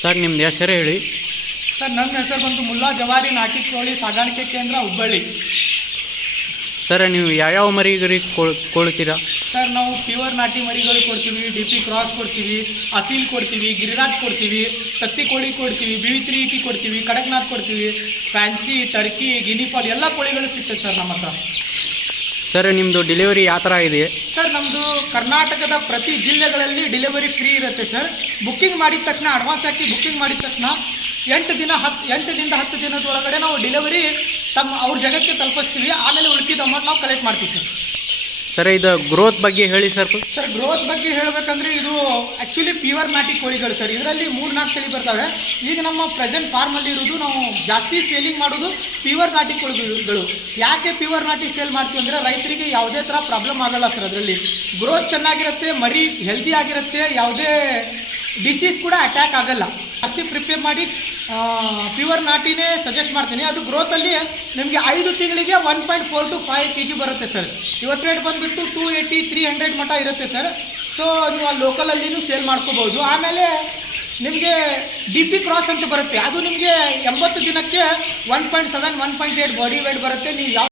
Sir ನಿಮ್ದು ಹೆಸರು ಹೇಳಿ. ಸರ್ ನನ್ನ ಹೆಸರು ಬಂದು ಮುಲ್ಲಾ ಜವಾರಿ ನಾಟಿ ಕೋಳಿ ಸಾಗಾಣಿಕೆ ಕೇಂದ್ರ ಹುಬ್ಬಳ್ಳಿ. ಸರ್ ನೀವು ಯಾವ್ಯಾವ ಮರಿಗಳಿಗೆ ಕೊಳ್ತೀರಾ? ಸರ್ ನಾವು ಪ್ಯೂರ್ ನಾಟಿ ಮರಿಗಳು ಕೊಡ್ತೀವಿ, DP ಕ್ರಾಸ್ ಕೊಡ್ತೀವಿ, ಅಸೀಲ್ ಕೊಡ್ತೀವಿ, ಗಿರಿರಾಜ್ ಕೊಡ್ತೀವಿ, ತತ್ತಿ ಕೋಳಿ ಕೊಡ್ತೀವಿ, BV3 ಕೊಡ್ತೀವಿ, ಕಡಕ್ನಾಥ್ ಕೊಡ್ತೀವಿ, ಫ್ಯಾನ್ಸಿ, ಟರ್ಕಿ, ಗಿನಿಫಾಲ್ ಎಲ್ಲ ಕೋಳಿಗಳು ಸಿಗ್ತದೆ ಸರ್ ನಮ್ಮ ಹತ್ರ. ಸರ್ ನಿಮ್ಮದು ಡೆಲಿವರಿ ಯಾವ ಥರ ಇದೆ? ಸರ್ ನಮ್ಮದು ಕರ್ನಾಟಕದ ಪ್ರತಿ ಜಿಲ್ಲೆಗಳಲ್ಲಿ ಡೆಲಿವರಿ ಫ್ರೀ ಇರುತ್ತೆ ಸರ್. ಬುಕ್ಕಿಂಗ್ ಮಾಡಿದ ತಕ್ಷಣ, ಅಡ್ವಾನ್ಸ್ ಹಾಕಿ ಬುಕ್ಕಿಂಗ್ ಮಾಡಿದ ತಕ್ಷಣ 8 ದಿಂದ 10 ದಿನದೊಳಗಡೆ ನಾವು ಡೆಲಿವರಿ ಅವ್ರ ಜಾಗಕ್ಕೆ ತಲುಪಿಸ್ತೀವಿ. ಆಮೇಲೆ ಉಳಿದ ಅಮೌಂಟ್ ನಾವು ಕಲೆಕ್ಟ್ ಮಾಡ್ತೀವಿ ಸರ್. ಸರ್ ಇದು ಗ್ರೋತ್ ಬಗ್ಗೆ ಹೇಳಿ ಸರ್. ಸರ್ ಗ್ರೋತ್ ಬಗ್ಗೆ ಹೇಳಬೇಕಂದ್ರೆ ಇದು ಆ್ಯಕ್ಚುಲಿ ಪ್ಯೂರ್ ನಾಟಿ ಕೋಳಿಗಳು ಸರ್. ಇದರಲ್ಲಿ 3-4 ತಳಿ ಬರ್ತವೆ. ಈಗ ನಮ್ಮ ಪ್ರೆಸೆಂಟ್ ಫಾರ್ಮಲ್ಲಿ ಇರೋದು ನಾವು ಜಾಸ್ತಿ ಸೇಲಿಂಗ್ ಮಾಡೋದು ಪ್ಯೂರ್ ನಾಟಿ ಕೋಳಿಗಳು. ಯಾಕೆ ಪ್ಯೂರ್ ನಾಟಿ ಸೇಲ್ ಮಾಡ್ತೀವಿ ಅಂದರೆ ರೈತರಿಗೆ ಯಾವುದೇ ಥರ ಪ್ರಾಬ್ಲಮ್ ಆಗಲ್ಲ ಸರ್. ಅದರಲ್ಲಿ ಗ್ರೋತ್ ಚೆನ್ನಾಗಿರುತ್ತೆ, ಮರಿ ಹೆಲ್ದಿ ಆಗಿರುತ್ತೆ, ಯಾವುದೇ ಡಿಸೀಸ್ ಕೂಡ ಅಟ್ಯಾಕ್ ಆಗಲ್ಲ. ಜಾಸ್ತಿ ಪ್ರಿಪೇರ್ ಮಾಡಿ ಪ್ಯೂರ್ ನಾಟಿನೇ ಸಜೆಸ್ಟ್ ಮಾಡ್ತೀನಿ. ಅದು ಗ್ರೋತಲ್ಲಿ ನಿಮಗೆ 5 ತಿಂಗಳಿಗೆ 1.4 to 5 kg ಬರುತ್ತೆ ಸರ್. ಇವತ್ತು ರೇಟ್ ಬಂದುಬಿಟ್ಟು 280-300 ಮಟ್ಟ ಇರುತ್ತೆ ಸರ್. ಸೊ ನೀವು ಆ ಲೋಕಲಲ್ಲಿನೂ ಸೇಲ್ ಮಾಡ್ಕೋಬೋದು. ಆಮೇಲೆ ನಿಮಗೆ DP ಕ್ರಾಸ್ ಅಂತ ಬರುತ್ತೆ. ಅದು ನಿಮಗೆ 80 ದಿನಕ್ಕೆ 1.7-1.8 ಬಾಡಿ ವೇಟ್ ಬರುತ್ತೆ. ನೀವು ಯಾವ